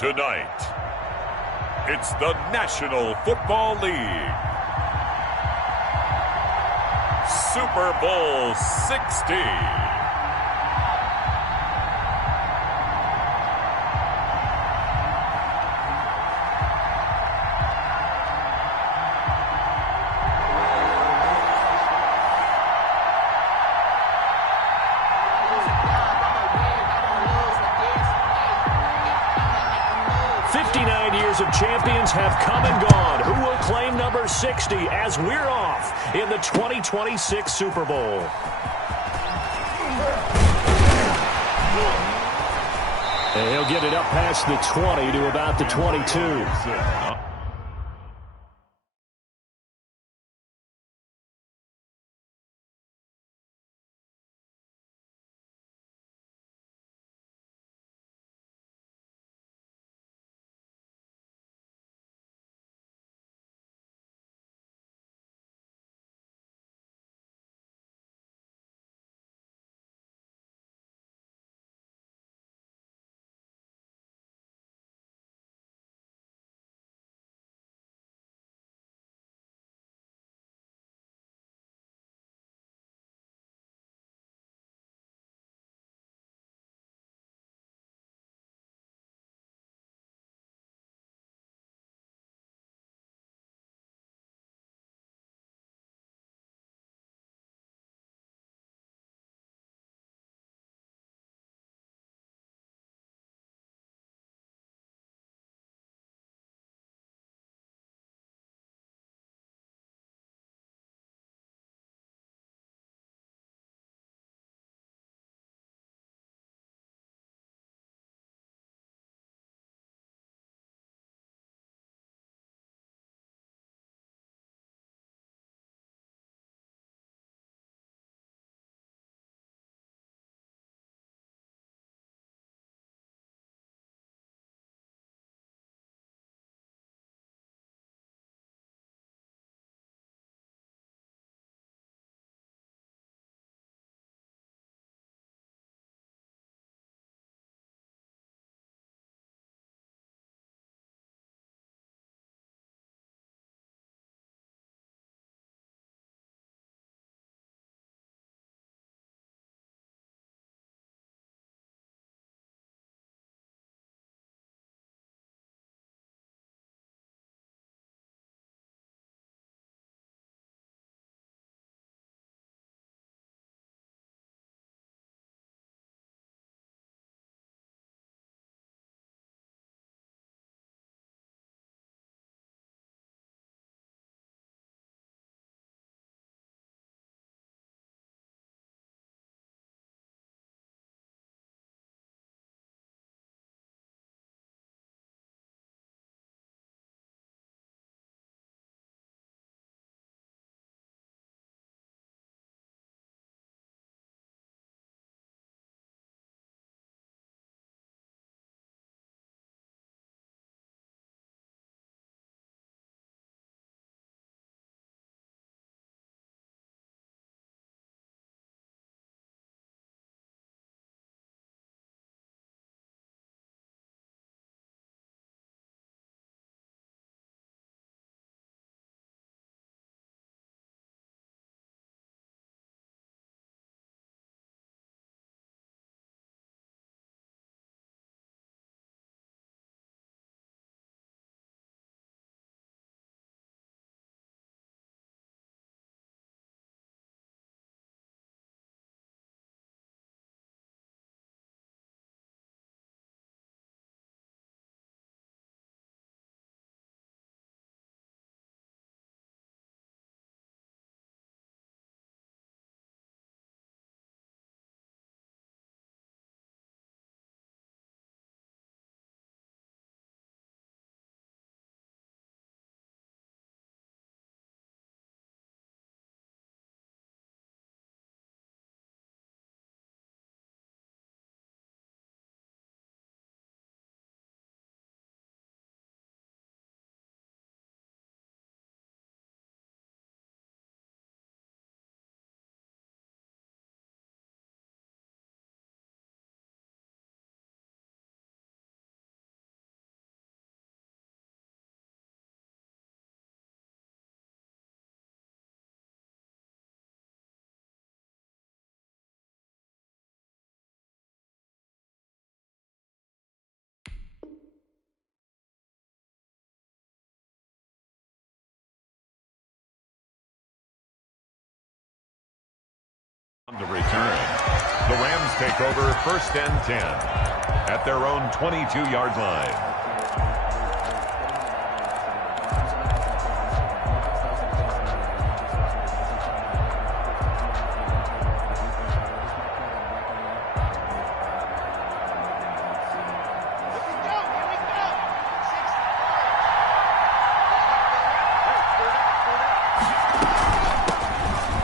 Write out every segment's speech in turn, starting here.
Tonight, it's the National Football League Super Bowl 60. Of champions have come and gone. Who will claim number 60 as we're off in the 2026 Super Bowl? And he'll get it up past the 20 to about the 22. To return. The Rams take over 1st and 10 at their own 22-yard line.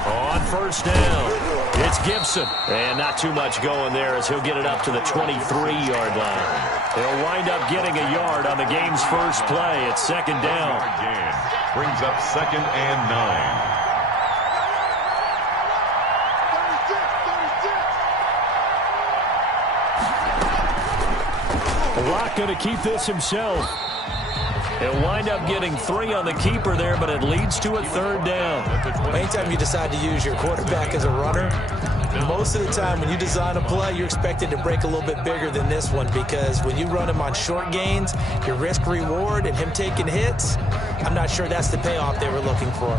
On 1st down, it's Gibson. And not too much going there as he'll get it up to the 23-yard line. They'll wind up getting a yard on the game's first play at 2nd down. Brings up 2nd and 9. Locke going to keep this himself. He'll wind up getting 3 on the keeper there, but it leads to a 3rd down. Anytime you decide to use your quarterback as a runner, most of the time when you design a play, you're expected to break a little bit bigger than this one, because when you run him on short gains, your risk-reward and him taking hits, I'm not sure that's the payoff they were looking for.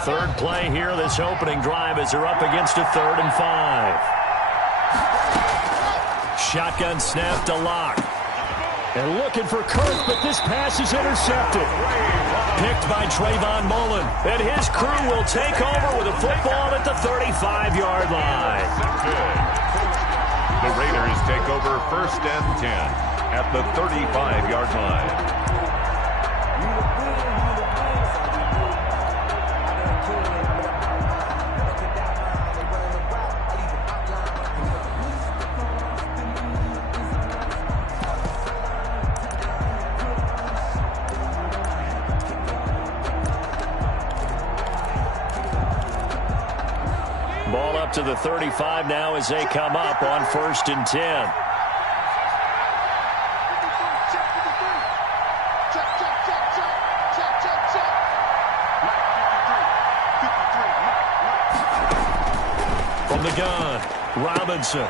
Third play here, this opening drive, as they're up against a 3rd and 5. Shotgun snap to Locke. And looking for Kirk, but this pass is intercepted. Picked by Trayvon Mullen. And his crew will take over with a football at the 35-yard line. The Raiders take over 1st and 10 at the 35-yard line. Ball up to the 35 now as they come up on 1st and 10. From the gun, Robinson.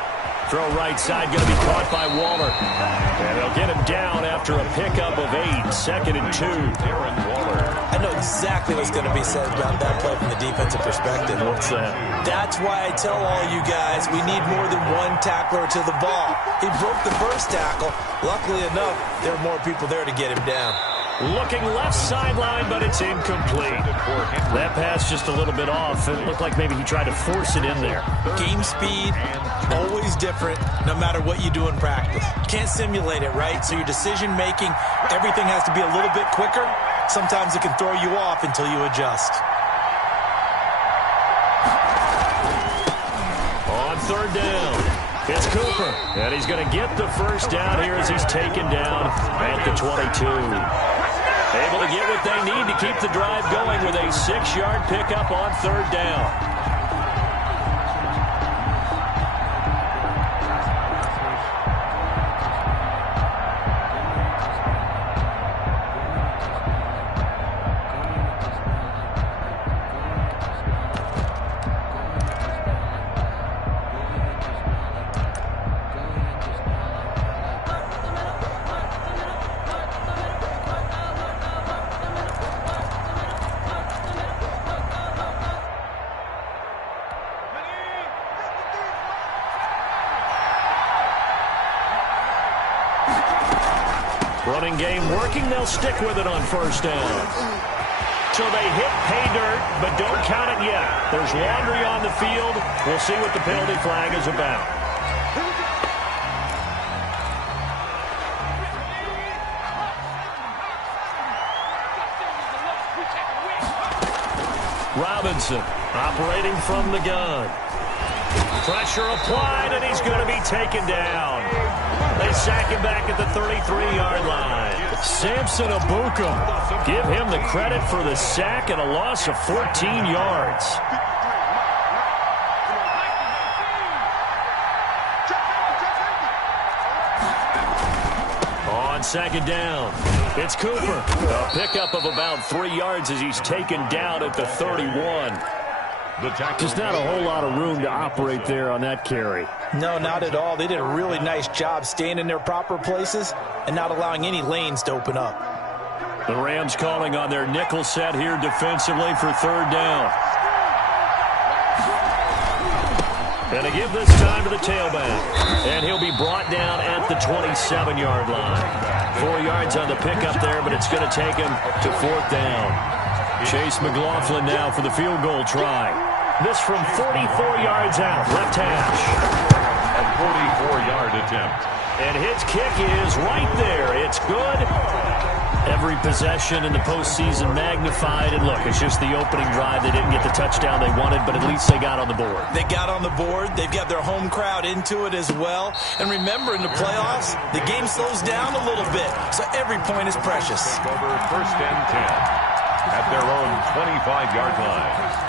Throw right side, going to be caught by Waller. And they'll get him down after a pickup of 8, 2nd and 2. Darren Waller. I know exactly what's going to be said about that play from the defensive perspective. What's that? That's why I tell all you guys we need more than one tackler to the ball. He broke the first tackle. Luckily enough, there were more people there to get him down. Looking left sideline, but it's incomplete. That pass just a little bit off. It looked like maybe he tried to force it in there. Game speed, always different, no matter what you do in practice. You can't simulate it, right? So your decision-making, everything has to be a little bit quicker. Sometimes it can throw you off until you adjust. On 3rd down, it's Cooper. And he's going to get the first down here as he's taken down at the 22. Able to get what they need to keep the drive going with a 6-yard pickup on 3rd down. Running game working. They'll stick with it on 1st down. So they hit pay dirt, but don't count it yet. There's laundry on the field. We'll see what the penalty flag is about. Robinson operating from the gun. Pressure applied, and he's going to be taken down. They sack him back at the 33-yard line. Samson Abuka. Give him the credit for the sack and a loss of 14 yards. On 2nd down, it's Cooper. A pickup of about 3 yards as he's taken down at the 31. Just not a whole lot of room to operate there on that carry. No, not at all. They did a really nice job staying in their proper places and not allowing any lanes to open up. The Rams calling on their nickel set here defensively for third down. And to give this time to the tailback. And he'll be brought down at the 27-yard line. 4 yards on the pickup there, but it's going to take him to fourth down. Chase McLaughlin now for the field goal try. This from 44 yards out, left hash. A 44-yard attempt. And his kick is right there. It's good. Every possession in the postseason magnified. And look, it's just the opening drive. They didn't get the touchdown they wanted, but at least they got on the board. They got on the board. They've got their home crowd into it as well. And remember, in the playoffs, the game slows down a little bit, so every point is precious. Take over first and 10 at their own 25-yard line.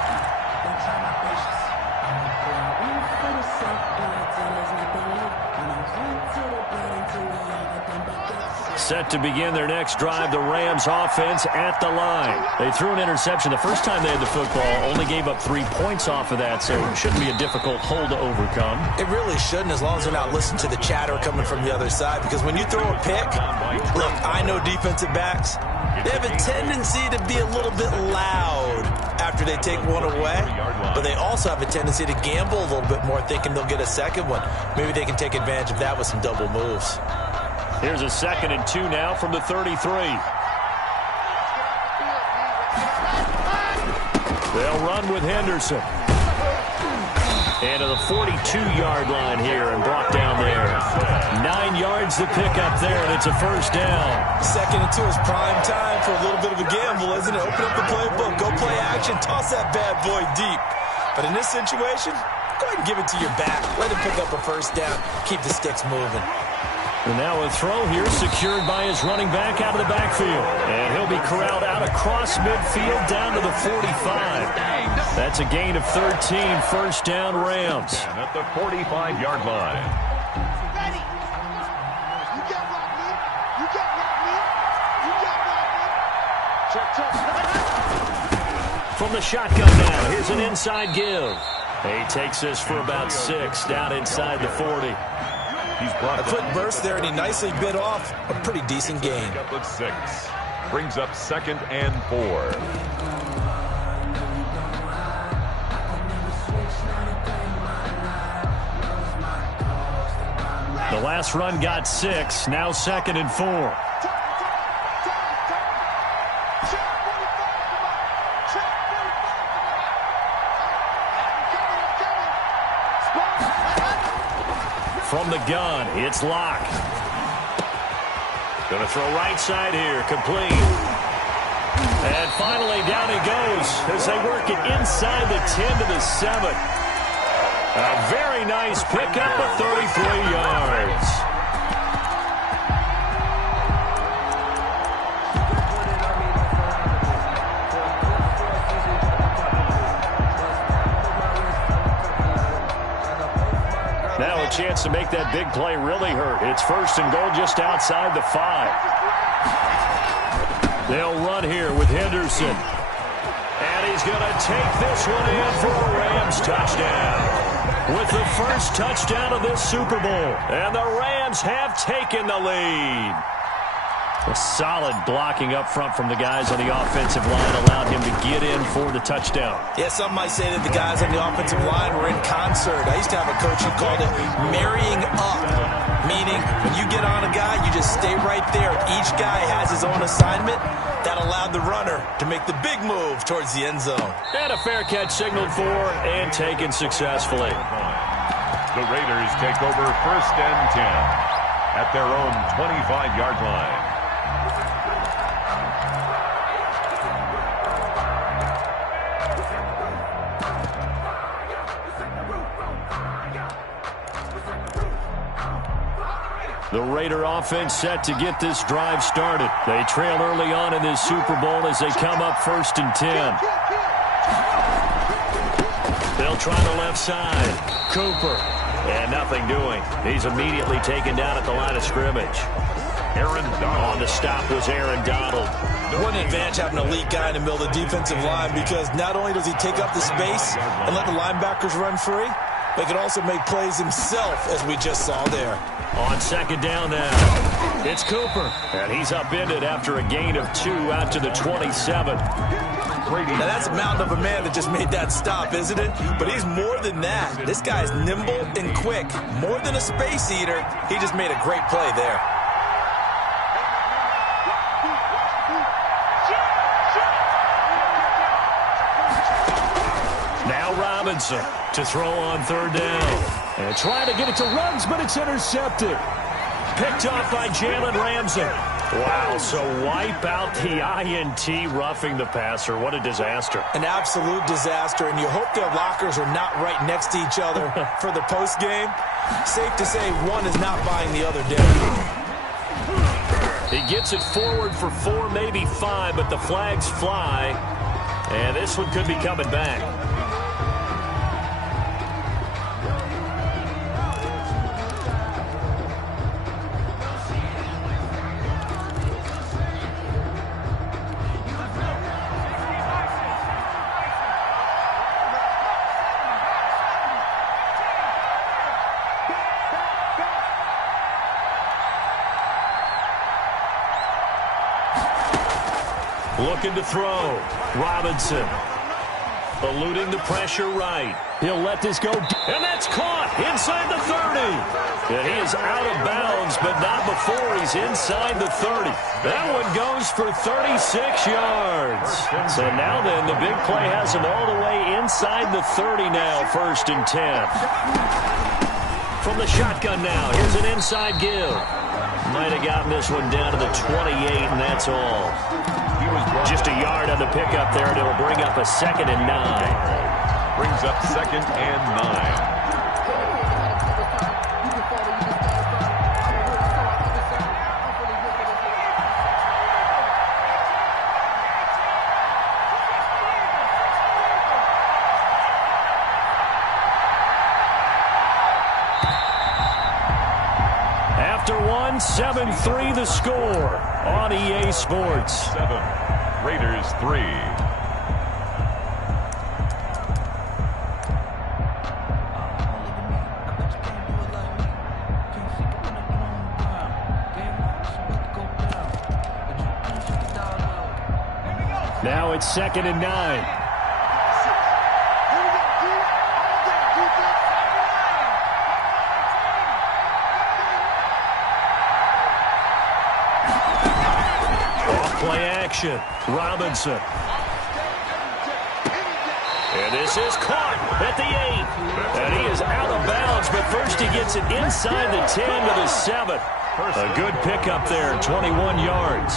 Set to begin their next drive, the Rams offense at the line. They threw an interception the first time they had the football, only gave up 3 points off of that, so it shouldn't be a difficult hole to overcome. It really shouldn't, as long as they're not listening to the chatter coming from the other side, because when you throw a pick, look, I know defensive backs, they have a tendency to be a little bit loud after they take one away, but they also have a tendency to gamble a little bit more, thinking they'll get a second one. Maybe they can take advantage of that with some double moves. Here's a 2nd and 2 now from the 33. They'll run with Henderson. And to the 42-yard line here and brought down there. 9 yards to pick up there, and it's a first down. 2nd and 2 is prime time for a little bit of a gamble, isn't it? Open up the playbook, go play action, toss that bad boy deep. But in this situation, go ahead and give it to your back. Let him pick up a first down. Keep the sticks moving. And now a throw here secured by his running back out of the backfield. And he'll be corralled out across midfield down to the 45. That's a gain of 13, first down Rams. And at the 45-yard line. Ready. You get right me. You get right me. You get right me. Check. From the shotgun now, here's an inside give. He takes this for about 6 down inside the 40. He's brought a quick burst there, and he nicely bit off a pretty decent gain. Up at 6. Brings up 2nd and 4. The last run got 6. Now 2nd and 4. From the gun, it's Locke. Going to throw right side here, complete. And finally, down he goes as they work it inside the 10 to the 7. A very nice pickup of 33 yards. Now a chance to make that big play really hurt. It's 1st and goal just outside the 5. They'll run here with Henderson. And he's going to take this one in for a Rams touchdown. With the first touchdown of this Super Bowl. And the Rams have taken the lead. A solid blocking up front from the guys on the offensive line allowed him to get in for the touchdown. Yeah, some might say that the guys on the offensive line were in concert. I used to have a coach who called it marrying up, meaning when you get on a guy, you just stay right there. Each guy has his own assignment. That allowed the runner to make the big move towards the end zone. And a fair catch signaled for and taken successfully. The Raiders take over 1st and 10 at their own 25-yard line. The Raider offense set to get this drive started. They trail early on in this Super Bowl as they come up 1st and 10. They'll try the left side. Cooper. And nothing doing. He's immediately taken down at the line of scrimmage. Aaron Donald. On the stop was Aaron Donald. What an advantage having an elite guy in the middle of the defensive line, because not only does he take up the space and let the linebackers run free, but can also make plays himself, as we just saw there. On second down now, it's Cooper. And he's upended after a gain of 2 out to the 27. Now that's a mountain of a man that just made that stop, isn't it? But he's more than that. This guy's nimble and quick. More than a space eater, he just made a great play there. Now Robinson to throw on third down. And trying to get it to Ruggs, but it's intercepted. Picked off by Jalen Ramsey. Wow, so wipe out the INT, roughing the passer. What a disaster. An absolute disaster, and you hope their lockers are not right next to each other for the postgame. Safe to say one is not buying the other down. He gets it forward for 4, maybe 5, but the flags fly. And this one could be coming back. Looking to throw. Robinson. Eluding the pressure right. He'll let this go. And that's caught inside the 30. And he is out of bounds, but not before he's inside the 30. That one goes for 36 yards. So now then, the big play has him all the way inside the 30 now, 1st and 10. From the shotgun now, here's an inside give. Might have gotten this one down to the 28, and that's all. Just a yard on the pickup there, and it'll bring up a 2nd and 9. Brings up 2nd and 9. After 7-3 the score on EA Sports. 7, Raiders 3. Now it's 2nd and 9. Play action. Robinson. And this is caught at the 8. And he is out of bounds, but first he gets it inside the 10 to the 7. A good pickup there, 21 yards.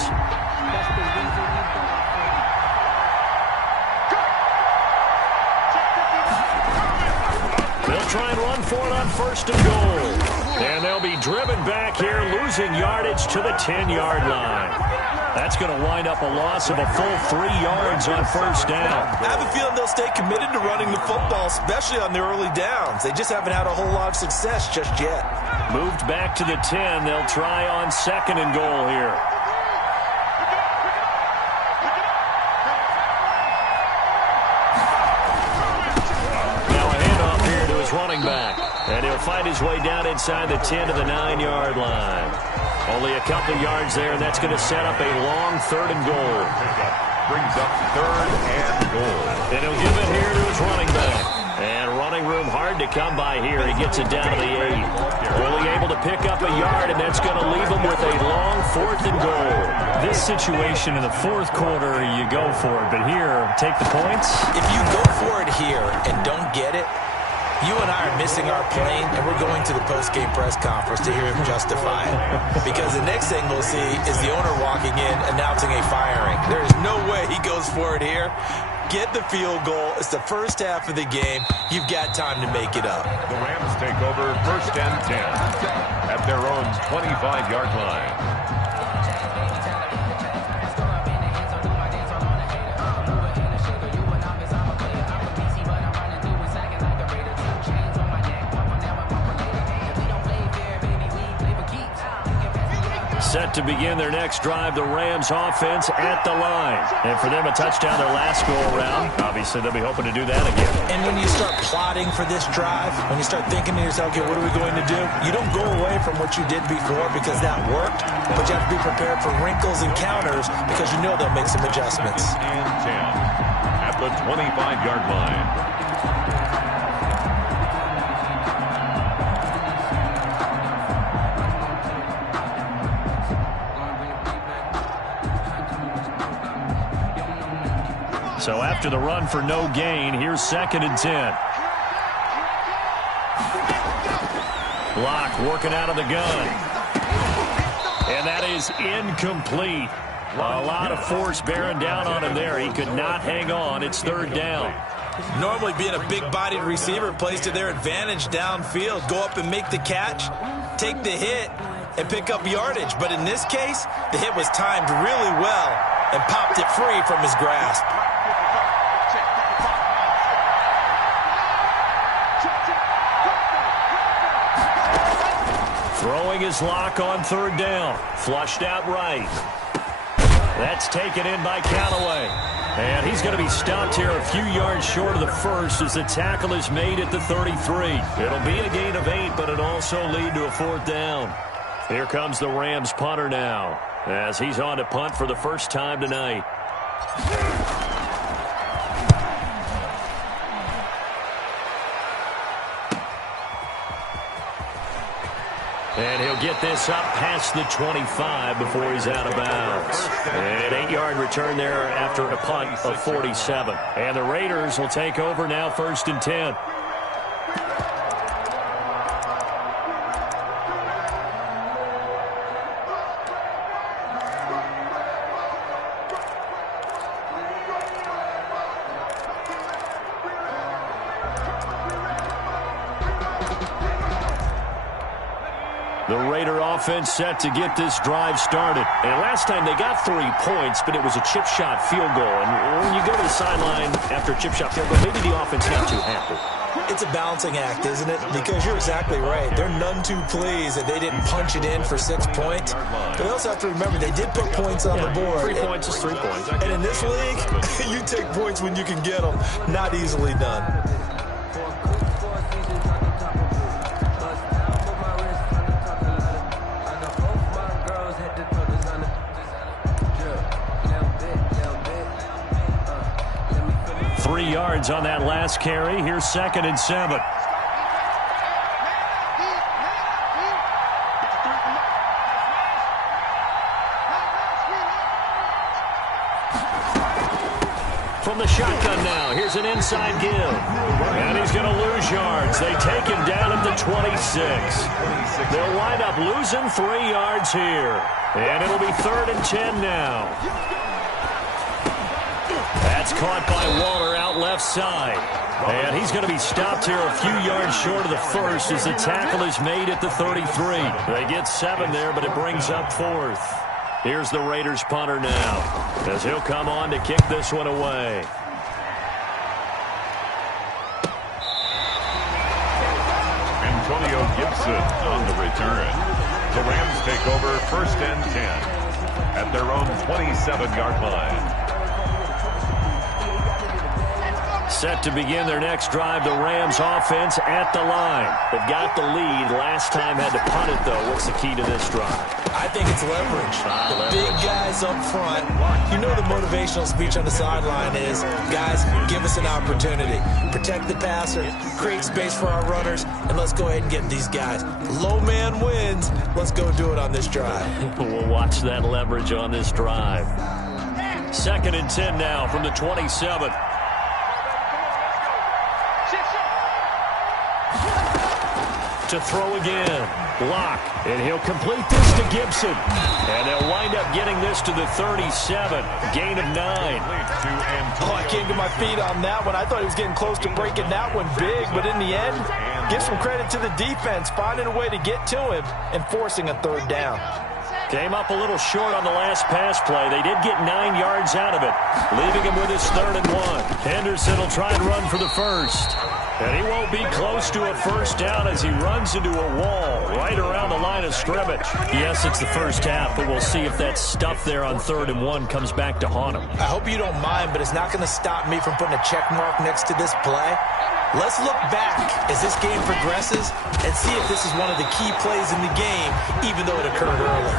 They'll try and run for it on 1st and goal. And they'll be driven back here, losing yardage to the 10-yard line. That's going to wind up a loss of a full 3 yards on 1st down. I have a feeling they'll stay committed to running the football, especially on the early downs. They just haven't had a whole lot of success just yet. Moved back to the 10. They'll try on 2nd and goal here. Now a handoff here to his running back. And he'll find his way down inside the 10 to the 9-yard line. Only a couple yards there, and that's going to set up a long 3rd and goal. Brings up 3rd and goal. And he'll give it here to his running back. And running room hard to come by here. He gets it down to the 8. Only able to pick up a yard, and that's going to leave him with a long 4th and goal. This situation in the 4th quarter, you go for it. But here, take the points. If you go for it here and don't get it, you and I are missing our plane, and we're going to the post-game press conference to hear him justify it. Because the next thing we'll see is the owner walking in announcing a firing. There is no way he goes for it here. Get the field goal. It's the first half of the game. You've got time to make it up. The Rams take over 1st and 10 at their own 25-yard line. Set Set to begin their next drive, the Rams offense at the line. And for them, a touchdown their last go-around. Obviously, they'll be hoping to do that again. And when you start plotting for this drive, when you start thinking to yourself, okay, what are we going to do? You don't go away from what you did before because that worked, but you have to be prepared for wrinkles and counters because you know they'll make some adjustments. And 10 at the 25-yard line. So after the run for no gain, here's 2nd and 10. Block working out of the gun. And that is incomplete. A lot of force bearing down on him there. He could not hang on. It's 3rd down. Normally being a big-bodied receiver plays to their advantage downfield. Go up and make the catch, take the hit, and pick up yardage. But in this case, the hit was timed really well and popped it free from his grasp. Throwing his lock on 3rd down. Flushed out right. That's taken in by Callaway. And he's going to be stopped here a few yards short of the first as the tackle is made at the 33. It'll be a gain of 8, but it'll also lead to a 4th down. Here comes the Rams punter now as he's on to punt for the first time tonight. And he'll get this up past the 25 before he's out of bounds. An 8-yard return there after a punt of 47. And the Raiders will take over now 1st and 10. The Raider offense set to get this drive started. And last time they got 3 points, but it was a chip shot field goal. And when you go to the sideline after a chip shot field goal, maybe the offense not too happy. It's a balancing act, isn't it? Because you're exactly right. They're none too pleased that they didn't punch it in for 6 points. But they also have to remember they did put points on the board. 3 points is 3 points. And in this league, you take points when you can get them. Not easily done. Yards on that last carry. Here's 2nd and 7. From the shotgun now, here's an inside give. And he's going to lose yards. They take him down at the 26. They'll wind up losing 3 yards here. And it'll be 3rd and 10 now. That's caught by Waller out left side. And he's going to be stopped here a few yards short of the first as the tackle is made at the 33. They get 7 there, but it brings up 4th. Here's the Raiders punter now as he'll come on to kick this one away. Antonio Gibson on the return. The Rams take over 1st and 10 at their own 27-yard line. Set to begin their next drive, the Rams offense at the line. They've got the lead. Last time had to punt it, though. What's the key to this drive? I think it's leverage. The big guys up front. You know the motivational speech on the sideline is, guys, give us an opportunity. Protect the passer, create space for our runners, and let's go ahead and get these guys. Low man wins. Let's go do it on this drive. We'll watch that leverage on this drive. 2nd and 10 now from the 27. To throw again. Block. And he'll complete this to Gibson. And they'll wind up getting this to the 37. Gain of 9. Oh, I came to my feet on that one. I thought he was getting close to breaking that one big. But in the end, give some credit to the defense, finding a way to get to him and forcing a 3rd down. Came up a little short on the last pass play. They did get 9 yards out of it, leaving him with his 3rd and 1. Henderson will try and run for the first. And he won't be close to a first down as he runs into a wall right around the line of scrimmage. Yes, it's the first half, but we'll see if that stuff there on 3rd and 1 comes back to haunt him. I hope you don't mind, but it's not going to stop me from putting a check mark next to this play. Let's look back as this game progresses and see if this is one of the key plays in the game, even though it occurred early.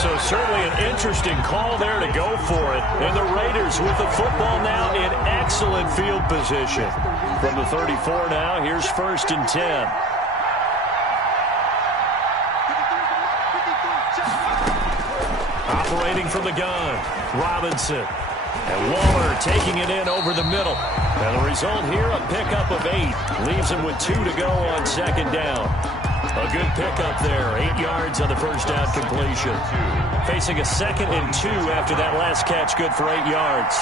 So certainly an interesting call there to go for it. And the Raiders with the football now in excellent field position. From the 34 now, here's 1st and 10. Operating from the gun, Robinson. And Waller taking it in over the middle. And the result here, a pickup of 8. Leaves him with 2 to go on 2nd down. A good pickup there. 8 yards on the first down completion. Facing a 2nd and 2 after that last catch, good for 8 yards.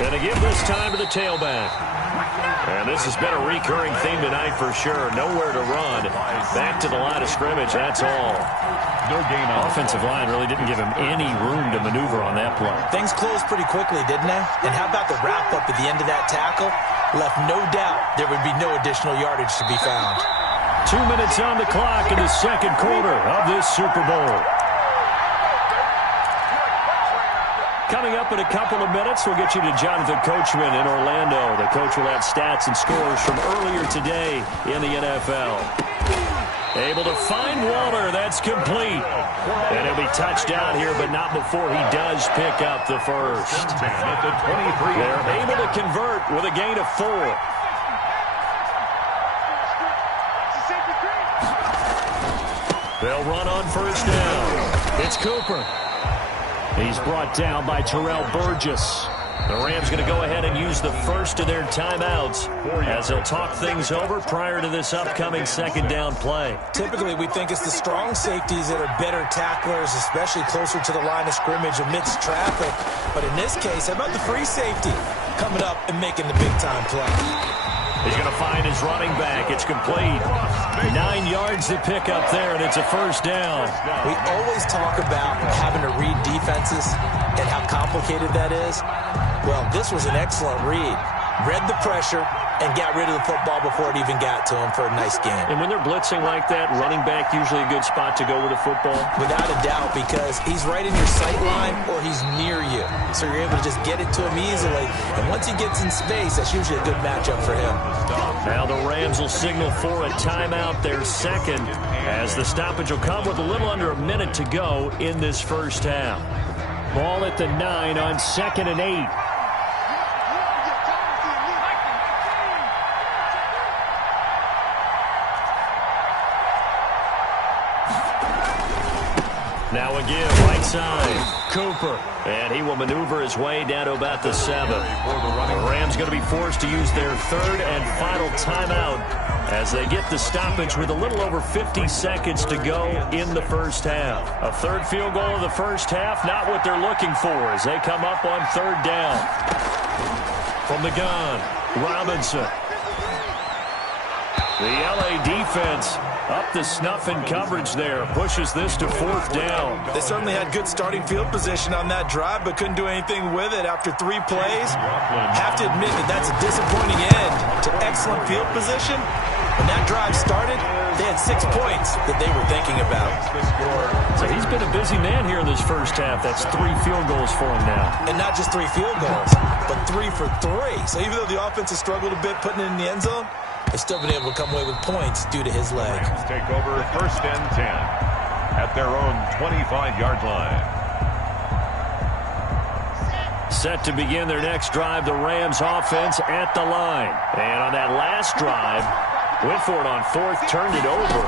And to give this time to the tailback. And this has been a recurring theme tonight for sure. Nowhere to run. Back to the line of scrimmage, that's all. No gain on Offensive line really didn't give him any room to maneuver on that play. Things closed pretty quickly, didn't they? And how about the wrap-up at the end of that tackle? Left no doubt there would be no additional yardage to be found. 2 minutes on the clock in the 2nd quarter of this Super Bowl. Coming up in a couple of minutes, we'll get you to Jonathan Coachman in Orlando. The coach will have stats and scores from earlier today in the NFL. Able to find Waller. That's complete. And he'll be touched down here, but not before he does pick up the first. They're able to convert with a gain of 4. They'll run on 1st down. It's Cooper. He's brought down by Terrell Burgess. The Rams going to go ahead and use the first of their timeouts as they'll talk things over prior to this upcoming 2nd down play. Typically, we think it's the strong safeties that are better tacklers, especially closer to the line of scrimmage amidst traffic. But in this case, how about the free safety coming up and making the big-time play? He's going to find his running back. It's complete. 9 yards to pick up there, and it's a first down. We always talk about having to read defenses and how complicated that is. Well, this was an excellent read. Read the pressure and got rid of the football before it even got to him for a nice game. And when they're blitzing like that, running back usually a good spot to go with the football? Without a doubt, because he's right in your sight line or he's near you. So you're able to just get it to him easily. And once he gets in space, that's usually a good matchup for him. Now the Rams will signal for a timeout, their 2nd, as the stoppage will come with a little under a minute to go in this first half. Ball at the 9 on 2nd and 8. Now again, right side, Cooper. And he will maneuver his way down to about the 7. The Rams going to be forced to use their 3rd and final timeout as they get the stoppage with a little over 50 seconds to go in the first half. A 3rd field goal of the first half, not what they're looking for as they come up on 3rd down. From the gun, Robinson. The LA defense up the snuff in coverage there. Pushes this to 4th down. They certainly had good starting field position on that drive, but couldn't do anything with it after 3 plays. Have to admit that that's a disappointing end to excellent field position. When that drive started, they had 6 points that they were thinking about. So he's been a busy man here in this first half. That's 3 field goals for him now. And not just 3 field goals, but 3 for 3. So even though the offense has struggled a bit putting it in the end zone, they've still been able to come away with points due to his leg. Take over 1st and 10 at their own 25-yard line. Set to begin their next drive, the Rams offense at the line. And on that last drive, went for it on 4th, turned it over.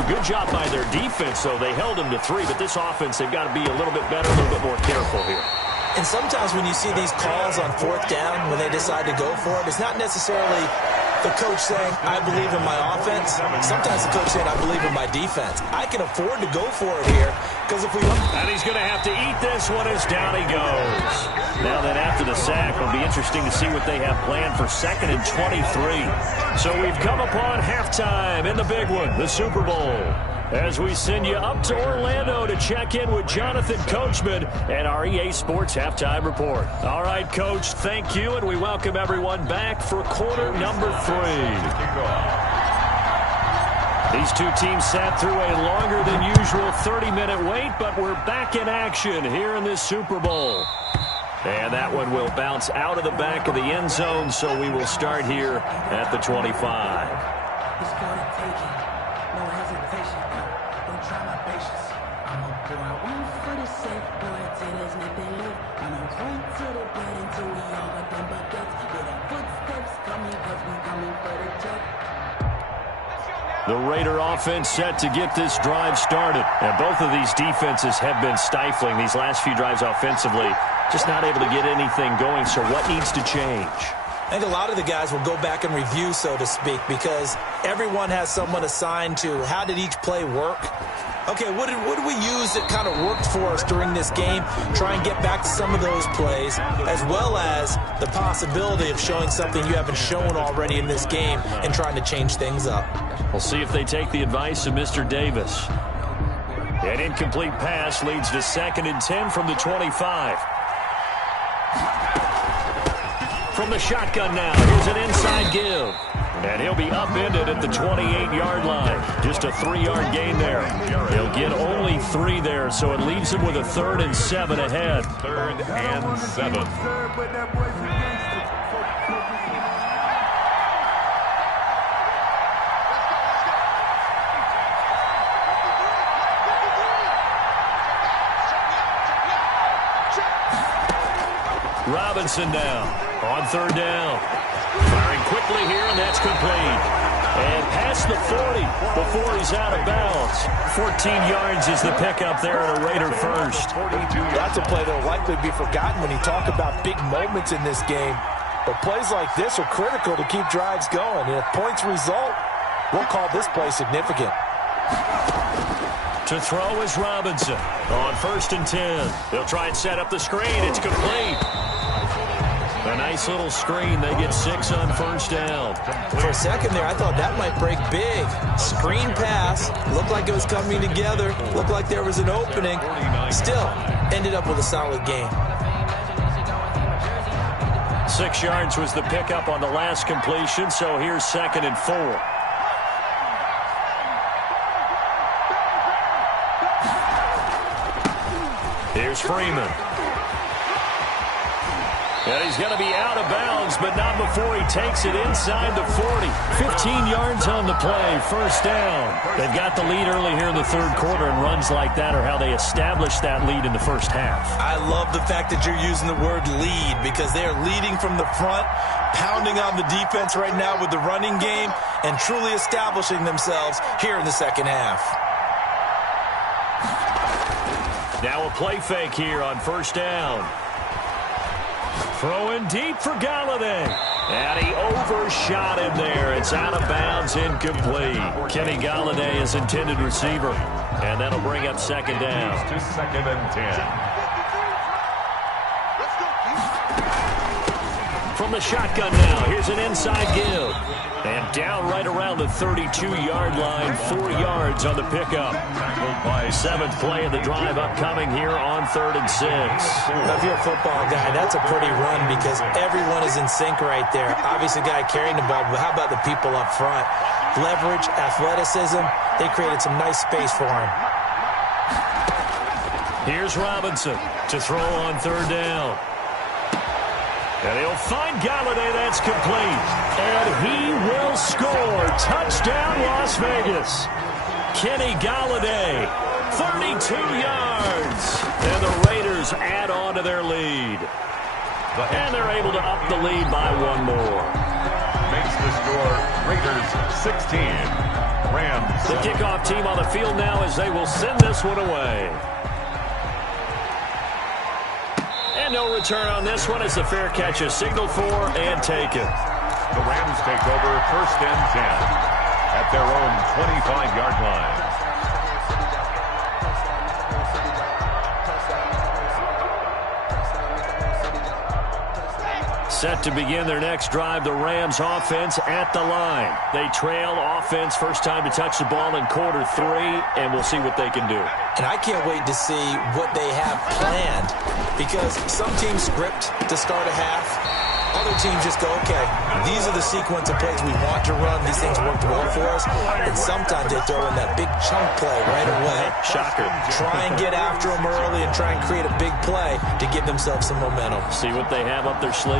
A good job by their defense, though. They held them to 3, but this offense, they've got to be a little bit better, a little bit more careful here. And sometimes when you see these calls on 4th down, when they decide to go for it, it's not necessarily the coach saying, I believe in my offense. Sometimes the coach saying, I believe in my defense. I can afford to go for it here because if we look... And he's going to have to eat this one as down he goes. Now then, after the sack, it'll be interesting to see what they have planned for 2nd and 23. So we've come upon halftime in the big one, the Super Bowl, as we send you up to Orlando to check in with Jonathan Coachman and our EA Sports Halftime Report. All right, Coach, thank you, and we welcome everyone back for quarter number 3. These two teams sat through a longer than usual 30-minute wait, but we're back in action here in this Super Bowl. And that one will bounce out of the back of the end zone, so we will start here at the 25. The Raider offense set to get this drive started. And both of these defenses have been stifling these last few drives offensively. Just not able to get anything going, so what needs to change? I think a lot of the guys will go back and review, so to speak, because everyone has someone assigned to how did each play work. Okay, what did we use that kind of worked for us during this game? Try and get back to some of those plays, as well as the possibility of showing something you haven't shown already in this game and trying to change things up. We'll see if they take the advice of Mr. Davis. An incomplete pass leads to 2nd and 10 from the 25. From the shotgun now, here's an inside give. And he'll be upended at the 28-yard line. Just a 3-yard gain there. He'll get only 3 there, so it leaves him with a 3rd and 7 ahead. 3rd and 7. Robinson now on 3rd down. Firing quickly here, and that's complete. And past the 40 before he's out of bounds. 14 yards is the pickup there at a Raider first. That's a play that will likely be forgotten when you talk about big moments in this game. But plays like this are critical to keep drives going. And if points result, we'll call this play significant. To throw is Robinson on 1st and 10. They'll try and set up the screen. It's complete. A nice little screen. They get 6 on 1st down. For a second there, I thought that might break big. Screen pass. Looked like it was coming together. Looked like there was an opening. Still, ended up with a solid game. 6 yards was the pickup on the last completion, so here's 2nd and 4. Here's Freeman. And he's going to be out of bounds, but not before he takes it inside the 40. 15 yards on the play, 1st down. They've got the lead early here in the 3rd quarter, and runs like that are how they established that lead in the 1st half. I love the fact that you're using the word lead, because they're leading from the front, pounding on the defense right now with the running game, and truly establishing themselves here in the 2nd half. Now a play fake here on 1st down. Throwing deep for Galladay. And he overshot him there. It's out of bounds, incomplete. Kenny Galladay is intended receiver. And that'll bring up 2nd down. To 2nd and 10. From the shotgun now, here's an inside give. And down right around the 32-yard line, 4 yards on the pickup. 7th play of the drive upcoming here on 3rd and 6. Now, if you're a football guy, that's a pretty run because everyone is in sync right there. Obviously, the guy carrying the ball, but how about the people up front? Leverage, athleticism, they created some nice space for him. Here's Robinson to throw on 3rd down. And he'll find Galladay. That's complete. And he will score. Touchdown, Las Vegas. Kenny Galladay, 32 yards. And the Raiders add on to their lead. And they're able to up the lead by 1 more. Makes the score Raiders 16. Rams. The kickoff team on the field now as they will send this one away. And no return on this one as the fair catch is signaled for and taken. The Rams take over first and 10 at their own 25-yard line. Set to begin their next drive, the Rams offense at the line. They trail offense, first time to touch the ball in quarter 3, and we'll see what they can do. And I can't wait to see what they have planned, because some teams script to start a half. Other teams just go, okay, these are the sequence of plays we want to run. These things worked well for us. And sometimes they throw in that big chunk play right away. Shocker. Try and get after them early and try and create a big play to give themselves some momentum. See what they have up their sleeve.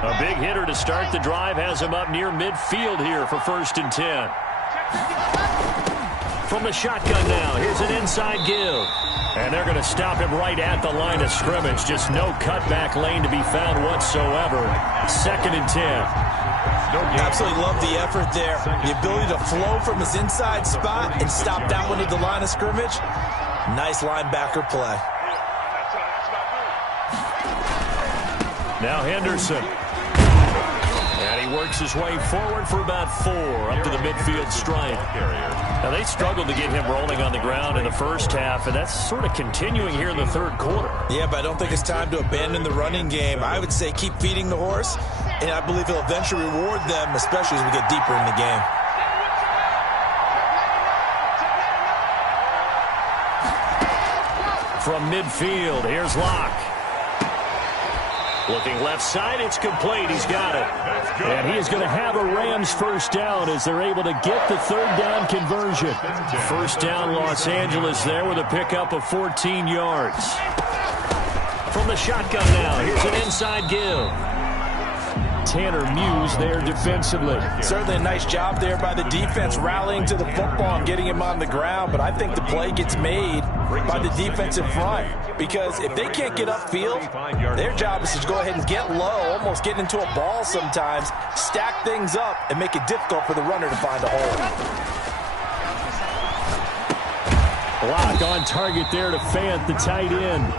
A big hitter to start the drive has him up near midfield here for first and 10. From the shotgun now, here's an inside give. And they're going to stop him right at the line of scrimmage. Just no cutback lane to be found whatsoever. Second and 10. Absolutely love the effort there. The ability to flow from his inside spot and stop that one at the line of scrimmage. Nice linebacker play. Now Henderson. And he works his way forward for about 4 up to the midfield stripe. Now they struggled to get him rolling on the ground in the first half, and that's sort of continuing here in the third quarter. Yeah, but I don't think it's time to abandon the running game. I would say keep feeding the horse, and I believe he'll eventually reward them, especially as we get deeper in the game. From midfield, here's Locke. Looking left side, it's complete. He's got it. And he is going to have a Rams first down as they're able to get the third down conversion. First down, Los Angeles there with a pickup of 14 yards. From the shotgun now, here's an inside give. Tanner Muse there defensively. Certainly a nice job there by the defense rallying to the football and getting him on the ground, but I think the play gets made by the defensive front, because if they can't get upfield, their job is to go ahead and get low, almost get into a ball sometimes, stack things up, and make it difficult for the runner to find a hole. Block on target there to Fant, the tight end.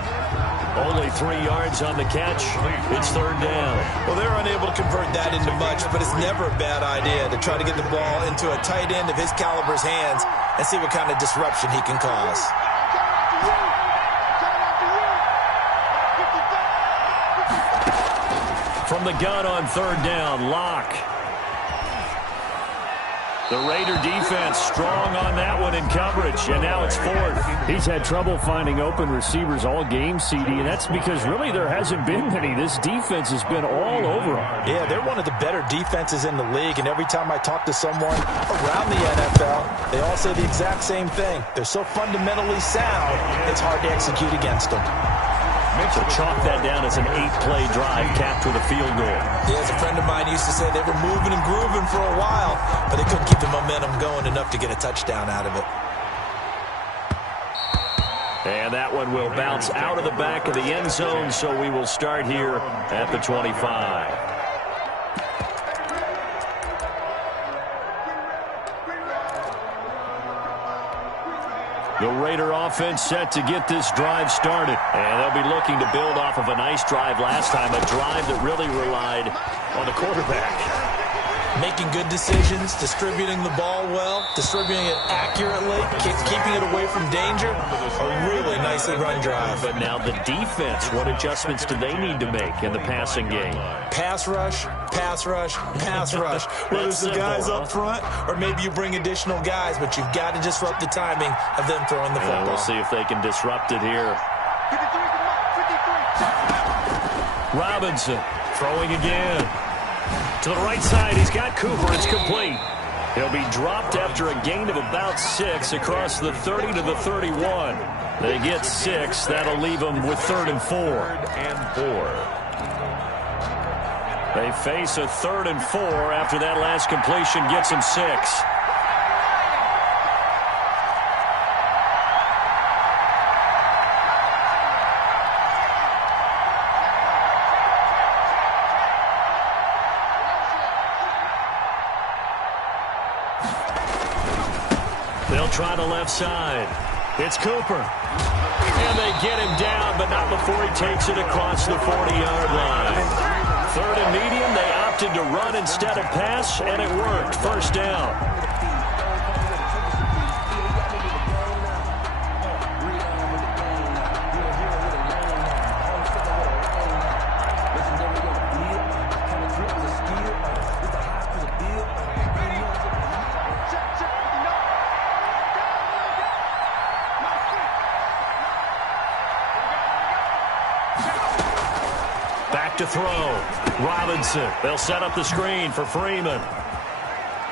Only 3 yards on the catch. It's third down. Well, they're unable to convert that into much, but it's never a bad idea to try to get the ball into a tight end of his caliber's hands and see what kind of disruption he can cause. From the gun on third down, Locke. The Raider defense strong on that one in coverage, and now it's fourth. He's had trouble finding open receivers all game, CD, and that's because really there hasn't been many. This defense has been all over them. Yeah, they're one of the better defenses in the league, and every time I talk to someone around the NFL, they all say the exact same thing. They're so fundamentally sound, it's hard to execute against them. So chalk that down as an 8-play drive capped with a field goal. Yeah, as a friend of mine used to say, they were moving and grooving for a while, but they couldn't keep the momentum going enough to get a touchdown out of it. And that one will bounce out of the back of the end zone, so we will start here at the 25. The Raider offense set to get this drive started. And they'll be looking to build off of a nice drive last time, a drive that really relied on the quarterback. Making good decisions, distributing the ball well, distributing it accurately, keeping it away from danger. A really nicely run drive. But now the defense, what adjustments do they need to make in the passing game? Pass rush, pass rush, pass rush. Whether it's the guys up front or maybe you bring additional guys, but you've got to disrupt the timing of them throwing the football. We'll see if they can disrupt it here. Robinson throwing again. To the right side, he's got Cooper. It's complete. He'll be dropped after a gain of about 6 across the 30 to the 31. They get 6. That'll leave them with 3rd and 4. They face a 3rd and 4 after that last completion gets them 6. They'll try the left side. It's Cooper. And they get him down, but not before he takes it across the 40-yard line. Third and medium, they opted to run instead of pass, and it worked. First down. To throw. Robinson. They'll set up the screen for Freeman.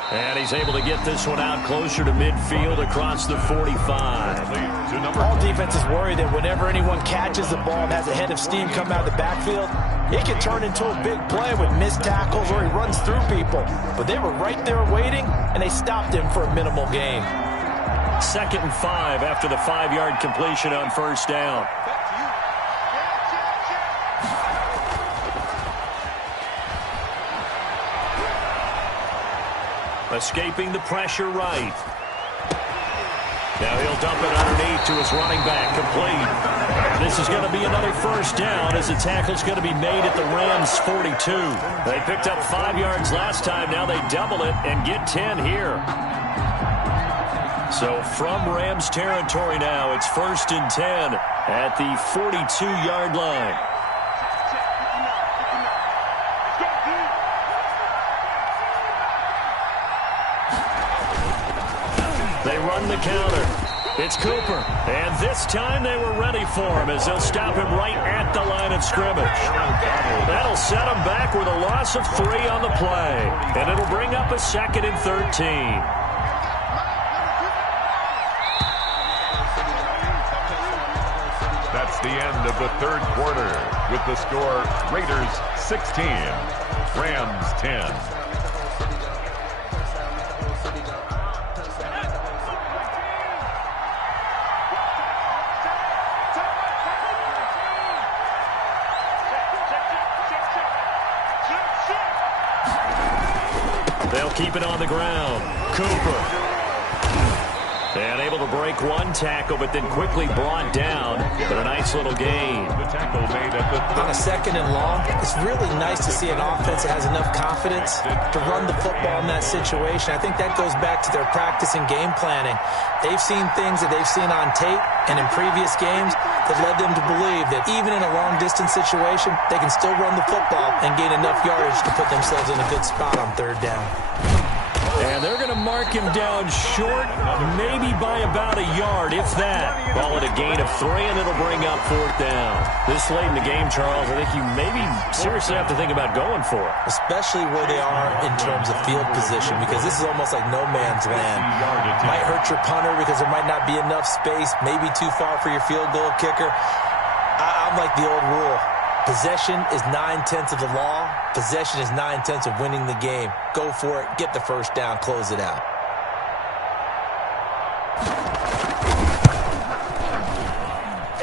And he's able to get this one out closer to midfield across the 45. All defenses worry that whenever anyone catches the ball and has a head of steam come out of the backfield, it can turn into a big play with missed tackles or he runs through people. But they were right there waiting, and they stopped him for a minimal gain. 2nd and 5 after the 5-yard completion on first down. Escaping the pressure right. Now he'll dump it underneath to his running back, complete. And this is going to be another first down as the tackle's going to be made at the Rams' 42. They picked up 5 yards last time. Now they double it and get 10 here. So from Rams territory now, it's 1st and 10 at the 42-yard line. They run the counter. It's Cooper. And this time they were ready for him as they'll stop him right at the line of scrimmage. That'll set him back with a loss of 3 on the play. And it'll bring up a 2nd and 13. That's the end of the third quarter with the score Raiders 16, Rams 10. They'll keep it on the ground. Cooper. And able to break one tackle, but then quickly brought down. But a nice little gain. The tackle made at the on a 2nd and long, it's really nice to see an offense that has enough confidence to run the football in that situation. I think that goes back to their practice and game planning. They've seen things that they've seen on tape and in previous games that led them to believe that even in a long-distance situation, they can still run the football and gain enough yardage to put themselves in a good spot on 3rd down. And they're going to mark him down short, maybe by about a yard, if that. Call it a gain of 3, and it'll bring up 4th down. This late in the game, Charles, I think you maybe seriously have to think about going for it. Especially where they are in terms of field position, because this is almost like no man's land. Might hurt your punter because there might not be enough space, maybe too far for your field goal kicker. I'm like the old rule. Possession is 9/10 of the law. Possession is 9/10 of winning the game. Go for it. Get the first down. Close it out.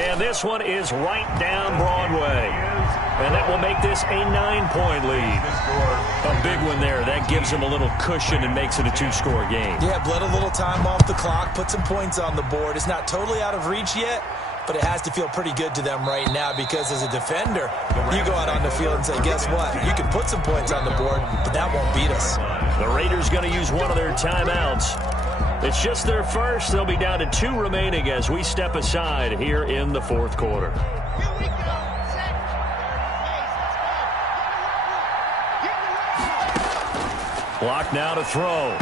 And this one is right down Broadway. And that will make this a 9-point lead. A big one there. That gives them a little cushion and makes it a 2-score game. Yeah, bled a little time off the clock. Put some points on the board. It's not totally out of reach yet, but it has to feel pretty good to them right now because as a defender, you go out on the field and say, guess what? You can put some points on the board, but that won't beat us. The Raiders going to use one of their timeouts. It's just their first. They'll be down to 2 remaining as we step aside here in the 4th quarter. Block now to throw.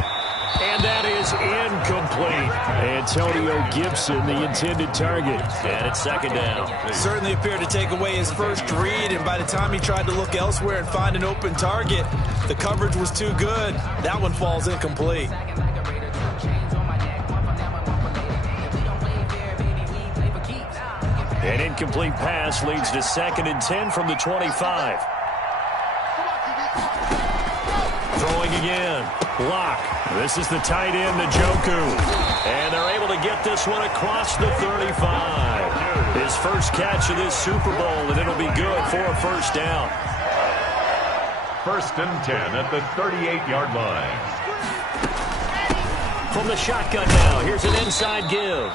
And that is incomplete. Antonio Gibson, the intended target. And it's 2nd down. Certainly appeared to take away his first read, and by the time he tried to look elsewhere and find an open target, the coverage was too good. That one falls incomplete. An incomplete pass leads to 2nd and 10 from the 25. Throwing again. Block. This is the tight end, Njoku. And they're able to get this one across the 35. His first catch of this Super Bowl, and it'll be good for a first down. 1st and 10 at the 38-yard line. From the shotgun now, here's an inside give.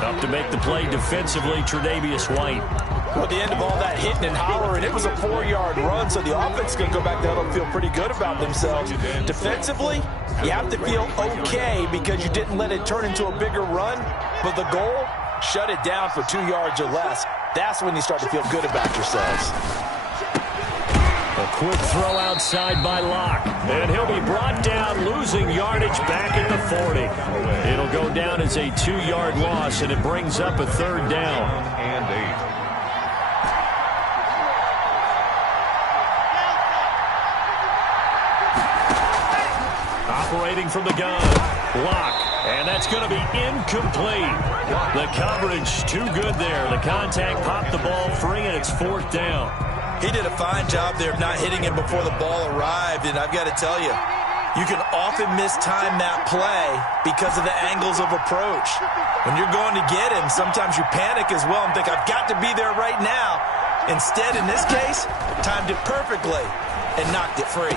Up to make the play defensively, Tre'Davious White. Well, at the end of all that hitting and hollering, it was a 4-yard run, so the offense is going to go back there and feel pretty good about themselves. Defensively, you have to feel okay because you didn't let it turn into a bigger run, but the goal, shut it down for 2 yards or less. That's when you start to feel good about yourselves. A quick throw outside by Locke, and he'll be brought down, losing yardage back at the 40. It'll go down as a 2-yard loss, and it brings up a 3rd down. And 8. Operating from the gun, Locke, and that's going to be incomplete. The coverage too good there. The contact popped the ball free, and it's 4th down. He did a fine job there of not hitting him before the ball arrived, and I've got to tell you, you can often mistime that play because of the angles of approach. When you're going to get him, sometimes you panic as well and think, I've got to be there right now. Instead, in this case, timed it perfectly and knocked it free.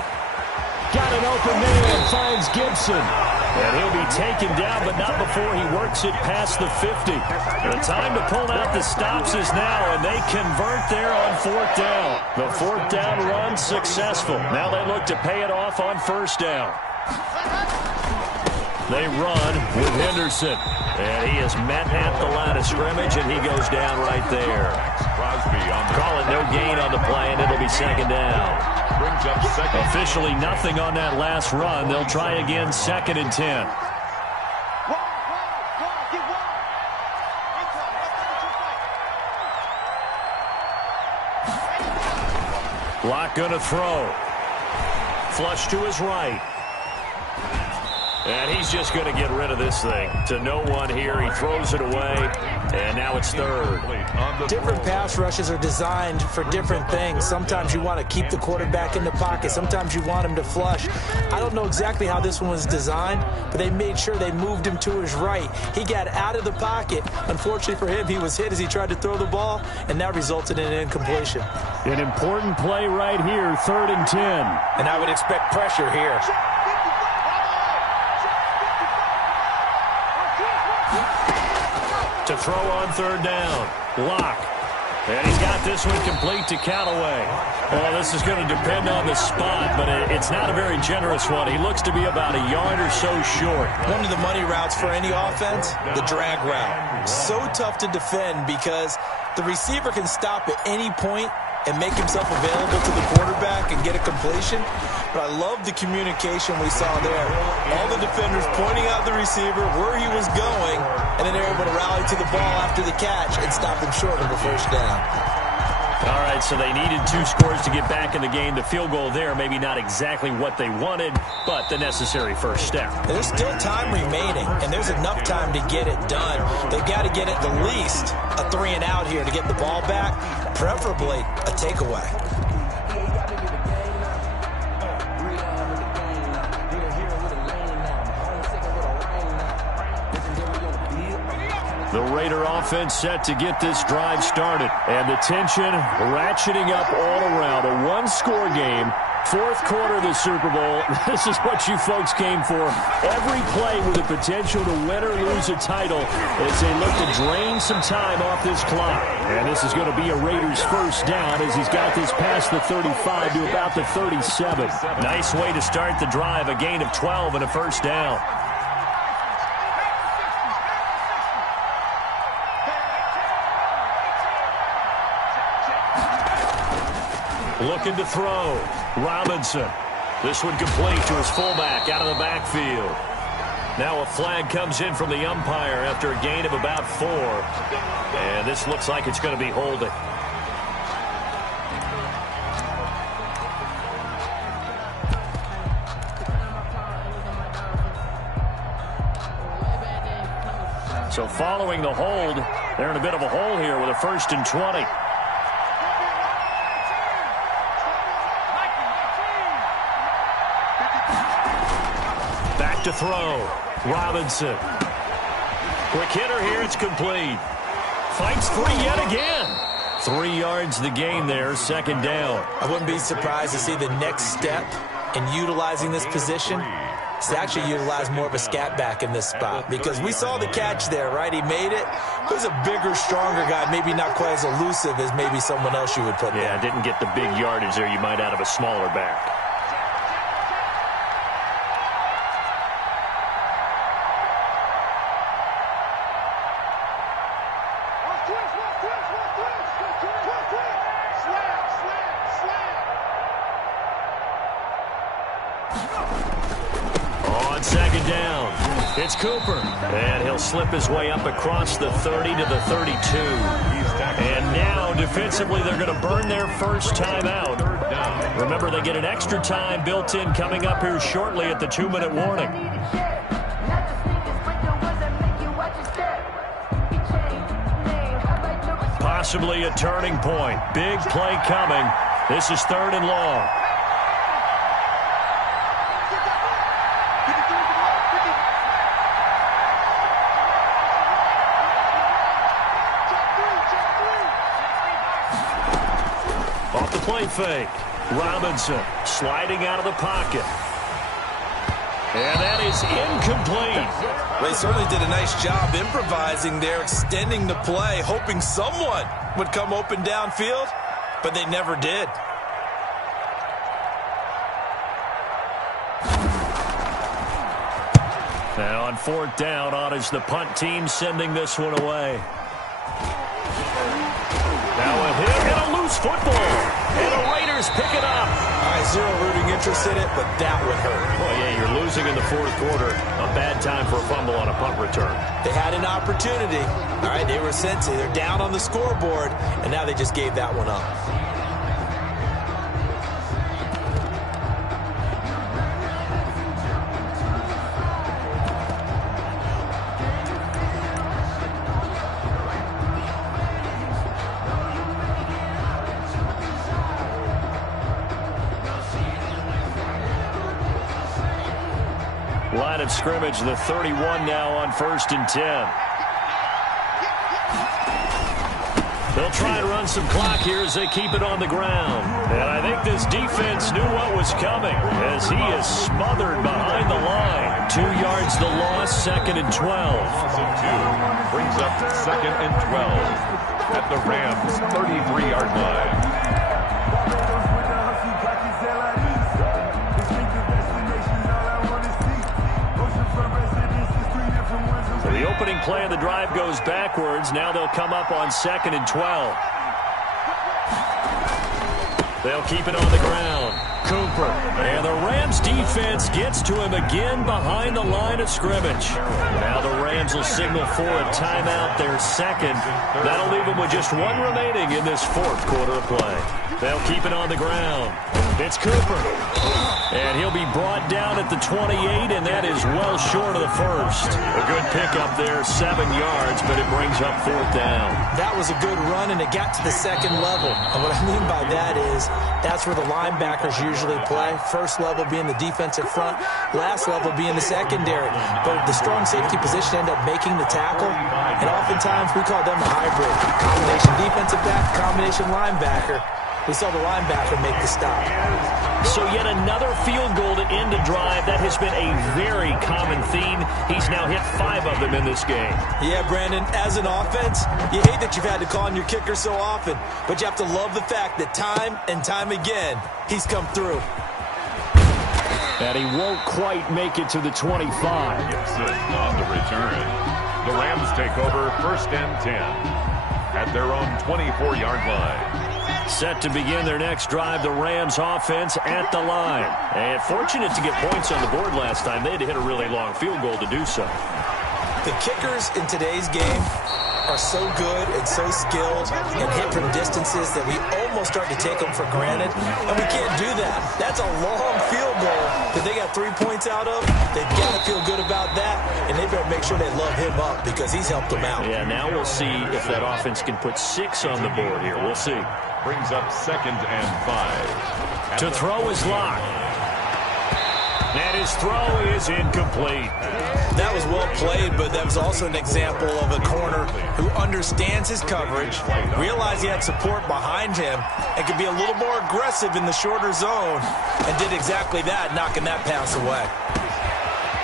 Got an open man, finds Gibson. And he'll be taken down, but not before he works it past the 50. The time to pull out the stops is now, and they convert there on 4th down. The 4th down run successful. Now they look to pay it off on 1st down. They run with Henderson. And he is met at the line of scrimmage, and he goes down right there. Call it no gain on the play, and it'll be 2nd down. Brings up 2nd. Officially nothing on that last run. They'll try again 2nd and 10. Locke gonna throw. Flush to his right. And he's just going to get rid of this thing. To no one here. He throws it away. And now it's 3rd. Different pass rushes are designed for different things. Sometimes you want to keep the quarterback in the pocket. Sometimes you want him to flush. I don't know exactly how this one was designed, but they made sure they moved him to his right. He got out of the pocket. Unfortunately for him, he was hit as he tried to throw the ball, and that resulted in an incompletion. An important play right here, 3rd and 10. And I would expect pressure here. To throw on 3rd down. Locke. And he's got this one complete to Callaway. Well, this is going to depend on the spot, but it's not a very generous one. He looks to be about a yard or so short. One of the money routes for any offense, the drag route. So tough to defend because the receiver can stop at any point and make himself available to the quarterback and get a completion. But I love the communication we saw there. All the defenders pointing out the receiver, where he was going, and then they're able to rally to the ball after the catch and stop him short of a 1st down. All right, so they needed 2 scores to get back in the game. The field goal there, maybe not exactly what they wanted, but the necessary 1st step. There's still time remaining, and there's enough time to get it done. They've got to get at the least a 3 and out here to get the ball back, preferably a takeaway. The Raider offense set to get this drive started. And the tension ratcheting up all around. A 1-score game. 4th quarter of the Super Bowl. This is what you folks came for. Every play with the potential to win or lose a title as they look to drain some time off this clock. And this is going to be a Raiders 1st down as he's got this past the 35 to about the 37. Nice way to start the drive. A gain of 12 and a 1st down. Looking to throw. Robinson. This one complete to his fullback out of the backfield. Now a flag comes in from the umpire after a gain of about 4. And this looks like it's going to be holding. So following the hold, they're in a bit of a hole here with a 1st and 20. To throw. Robinson. Quick hitter here. It's complete. Fights free yet again. 3 yards the gain there. 2nd down. I wouldn't be surprised to see the next step in utilizing this position is to actually utilize more of a scat back in this spot, because we saw the catch there, right? He made it. He was a bigger, stronger guy, maybe not quite as elusive as maybe someone else you would put there. Yeah, didn't get the big yardage there you might out of a smaller back. On second down, it's Cooper. And he'll slip his way up across the 30 to the 32. And now, defensively, they're going to burn their first time out. Remember, they get an extra time built in coming up here shortly at the 2-minute warning. Possibly a turning point. Big play coming. This is 3rd and long. Off the play fake. Robinson sliding out of the pocket. And that is incomplete. They certainly did a nice job improvising there, extending the play, hoping someone would come open downfield, but they never did. Now on 4th down, on is the punt team sending this one away. Now a hit and a loose football. And the Raiders pick it up. All right, zero rooting interest in it, but that would hurt. Well, yeah, you're losing in the 4th quarter. A bad time for a fumble on a punt return. They had an opportunity. All right, they were sensing. They're down on the scoreboard, and now they just gave that one up. Line of scrimmage, the 31 now on 1st and 10. They'll try and run some clock here as they keep it on the ground. And I think this defense knew what was coming as he is smothered behind the line. 2 yards the loss, 2nd and 12. Brings up 2nd and 12 at the Rams' 33-yard line. The opening play of the drive goes backwards. Now they'll come up on 2nd and 12. They'll keep it on the ground. Cooper. And the Rams defense gets to him again behind the line of scrimmage. Now the Rams will signal for a timeout, their 2nd. That'll leave them with just 1 remaining in this 4th quarter of play. They'll keep it on the ground. It's Cooper. And he'll be brought down at the 28, and that is well short of the 1st. A good pickup there, 7 yards, but it brings up 4th down. That was a good run, and it got to the 2nd level. And what I mean by that is that's where the linebackers usually play. 1st level being the defensive front, last level being the secondary. But the strong safety position ended up making the tackle, and oftentimes we call them a hybrid. Combination defensive back, combination linebacker. We saw the linebacker make the stop. So yet another field goal to end a drive. That has been a very common theme. He's now hit 5 of them in this game. Yeah, Brandon, as an offense, you hate that you've had to call on your kicker so often, but you have to love the fact that time and time again, he's come through. And he won't quite make it to the 25. Gibson on the return. The Rams take over 1st and 10 at their own 24-yard line. Set to begin their next drive, the Rams offense at the line. And fortunate to get points on the board last time. They had to hit a really long field goal to do so. The kickers in today's game are so good and so skilled and hit from distances that we almost start to take them for granted. And we can't do that. That's a long field goal that they got 3 points out of. They've got to feel good about that, and they better make sure they love him up because he's helped them out. Yeah, now we'll see if that offense can put 6 on the board here. We'll see. Brings up 2nd and 5. To throw is locked. And his throw is incomplete. That was well played, but that was also an example of a corner who understands his coverage, realized he had support behind him, and could be a little more aggressive in the shorter zone, and did exactly that, knocking that pass away.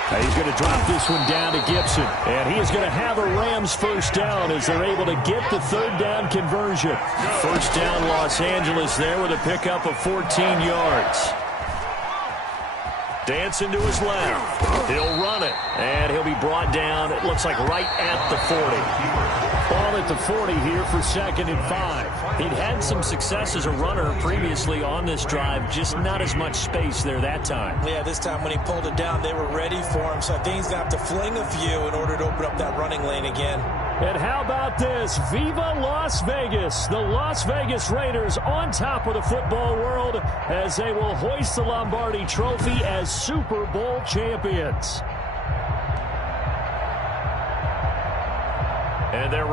He's going to drop this one down to Gibson. And he is going to have a Rams first down as they're able to get the third down conversion. First down Los Angeles there with a pickup of 14 yards. Dancing to his left. He'll run it. And he'll be brought down, it looks like right at the 40. Ball at the 40 here for 2nd and 5. He'd had some success as a runner previously on this drive, just not as much space there that time. Yeah, this time when he pulled it down, they were ready for him. So I think he's going to have to fling a few in order to open up that running lane again. And how about this? Viva Las Vegas. The Las Vegas Raiders on top of the football world as they will hoist the Lombardi Trophy as Super Bowl champions. And they're